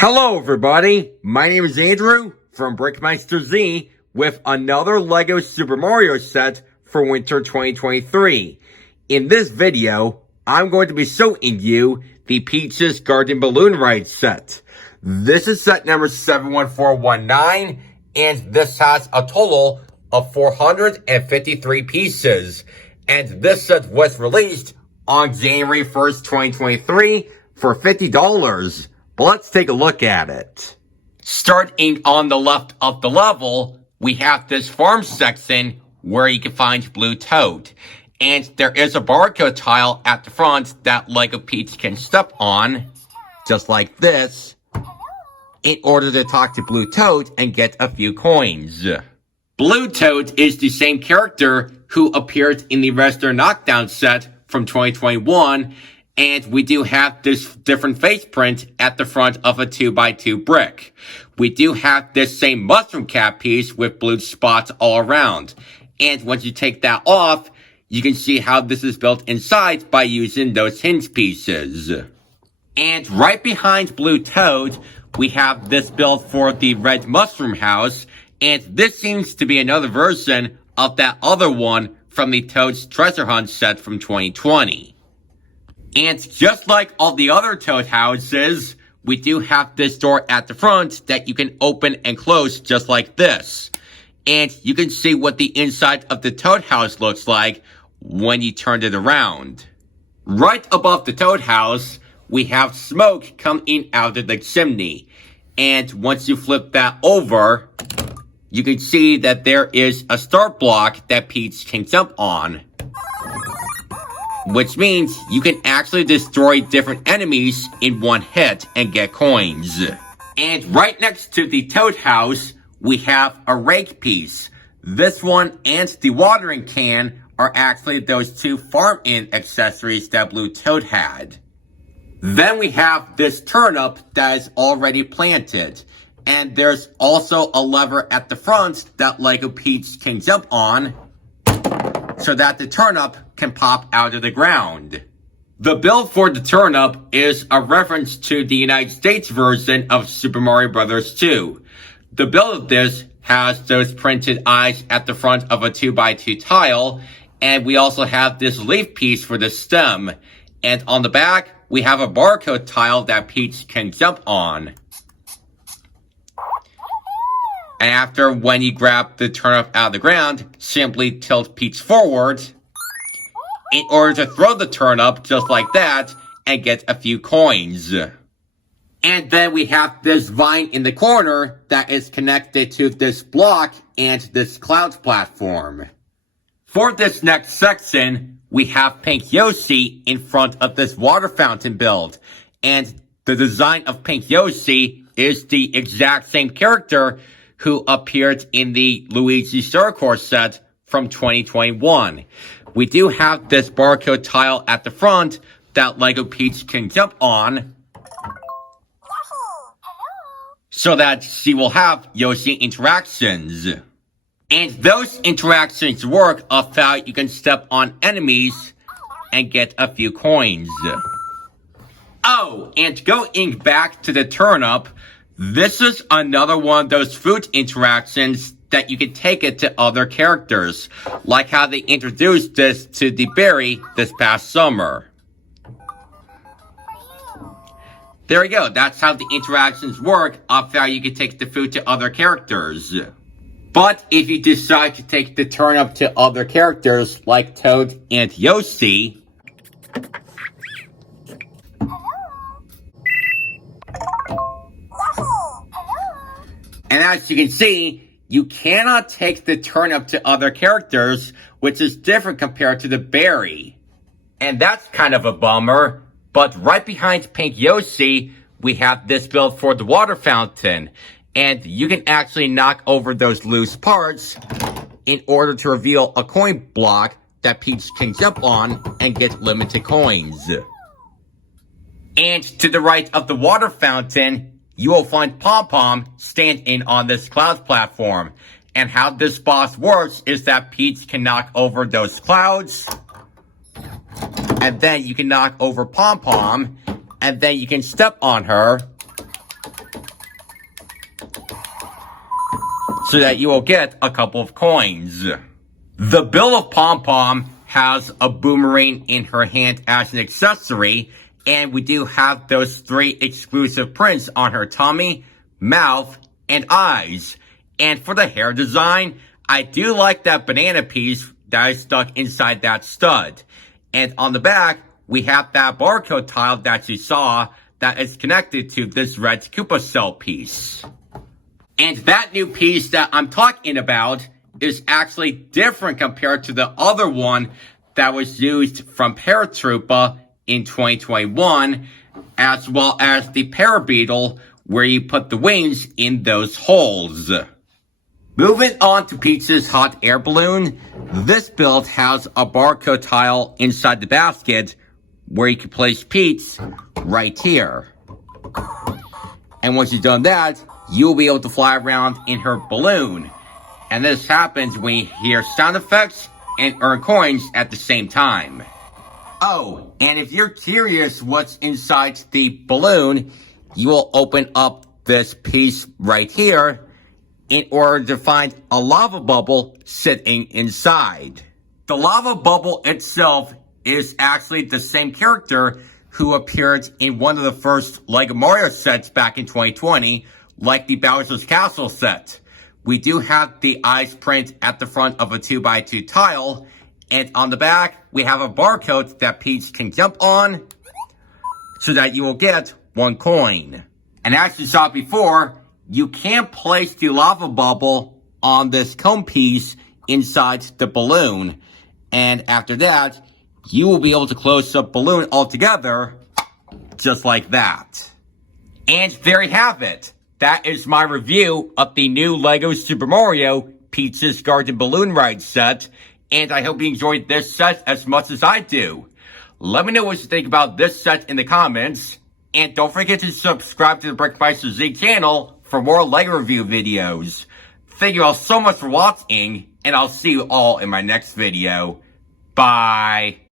Hello everybody, my name is Andrew from BrickMeisterZ with another LEGO Super Mario set for winter 2023. In this video, I'm going to be showing you the Peach's Garden Balloon Ride set. This is set number 71419, and this has a total of 453 pieces. And this set was released on January 1st, 2023 for $50. But let's take a look at it. Starting on the left of the level, we have this farm section where you can find Blue Toad. And there is a barcode tile at the front that LEGO Peach can step on, just like this, in order to talk to Blue Toad and get a few coins. Blue Toad is the same character who appeared in the Wrestler Knockdown set from 2021, and we do have this different face print at the front of a 2x2 brick. We do have this same mushroom cap piece with blue spots all around. And once you take that off, you can see how this is built inside by using those hinge pieces. And right behind Blue Toad, we have this build for the red mushroom house. And this seems to be another version of that other one from the Toad's Treasure Hunt set from 2020. And just like all the other Toad houses, we do have this door at the front that you can open and close just like this. And you can see what the inside of the Toad house looks like when you turn it around. Right above the Toad house, we have smoke coming out of the chimney. And once you flip that over, you can see that there is a start block that Peach can jump on, which means you can actually destroy different enemies in one hit and get coins. And right next to the Toad house, we have a rake piece. This one and the watering can are actually those two farm-in accessories that Blue Toad had. Then we have this turnip that is already planted. And there's also a lever at the front that LEGO Peach can jump on, so that the turnip can pop out of the ground. The build for the turnip is a reference to the United States version of Super Mario Bros. 2. The build of this has those printed eyes at the front of a 2x2 tile, and we also have this leaf piece for the stem. And on the back, we have a barcode tile that Peach can jump on. And after, when you grab the turnip out of the ground, simply tilt Peach forward in order to throw the turnip just like that and get a few coins. And then we have this vine in the corner that is connected to this block and this clouds platform. For this next section, we have Pink Yoshi in front of this water fountain build. And the design of Pink Yoshi is the exact same character who appeared in the Luigi Circor set from 2021. We do have this barcode tile at the front that LEGO Peach can jump on, so that she will have Yoshi interactions. And those interactions work of how you can step on enemies and get a few coins. Oh, and going back to the turnip, this is another one of those food interactions that you can take it to other characters, like how they introduced this to the berry this past summer. There we go, that's how the interactions work of how you can take the food to other characters. But if you decide to take the turnip to other characters like Toad and Yoshi, and as you can see, you cannot take the turnip to other characters, which is different compared to the berry. And that's kind of a bummer, but right behind Pink Yoshi, we have this build for the water fountain. And you can actually knock over those loose parts in order to reveal a coin block that Peach can jump on and get limited coins. And to the right of the water fountain, you will find Pom Pom standing on this clouds platform. And how this boss works is that Peach can knock over those clouds, and then you can knock over Pom Pom, and then you can step on her, so that you will get a couple of coins. The build of Pom Pom has a boomerang in her hand as an accessory, and we do have those 3 exclusive prints on her tummy, mouth, and eyes. And for the hair design, I do like that banana piece that is stuck inside that stud. And on the back, we have that barcode tile that you saw that is connected to this red Koopa cell piece. And that new piece that I'm talking about is actually different compared to the other one that was used from Paratroopa in 2021, as well as the Parabeetle, where you put the wings in those holes. Moving on to Peach's hot air balloon, this build has a barcode tile inside the basket where you can place Peach right here. And once you've done that, you'll be able to fly around in her balloon. And this happens when you hear sound effects and earn coins at the same time. Oh, and if you're curious what's inside the balloon, you will open up this piece right here in order to find a lava bubble sitting inside. The lava bubble itself is actually the same character who appeared in one of the first LEGO Mario sets back in 2020, like the Bowser's Castle set. We do have the eyes print at the front of a 2x2 tile, and on the back, we have a barcode that Peach can jump on so that you will get 1 coin. And as you saw before, you can place the lava bubble on this cone piece inside the balloon. And after that, you will be able to close the balloon altogether, just like that. And there you have it. That is my review of the new LEGO Super Mario Peach's Garden Balloon Ride set. And I hope you enjoyed this set as much as I do. Let me know what you think about this set in the comments. And don't forget to subscribe to the BrickMeisterZ channel for more LEGO review videos. Thank you all so much for watching, and I'll see you all in my next video. Bye.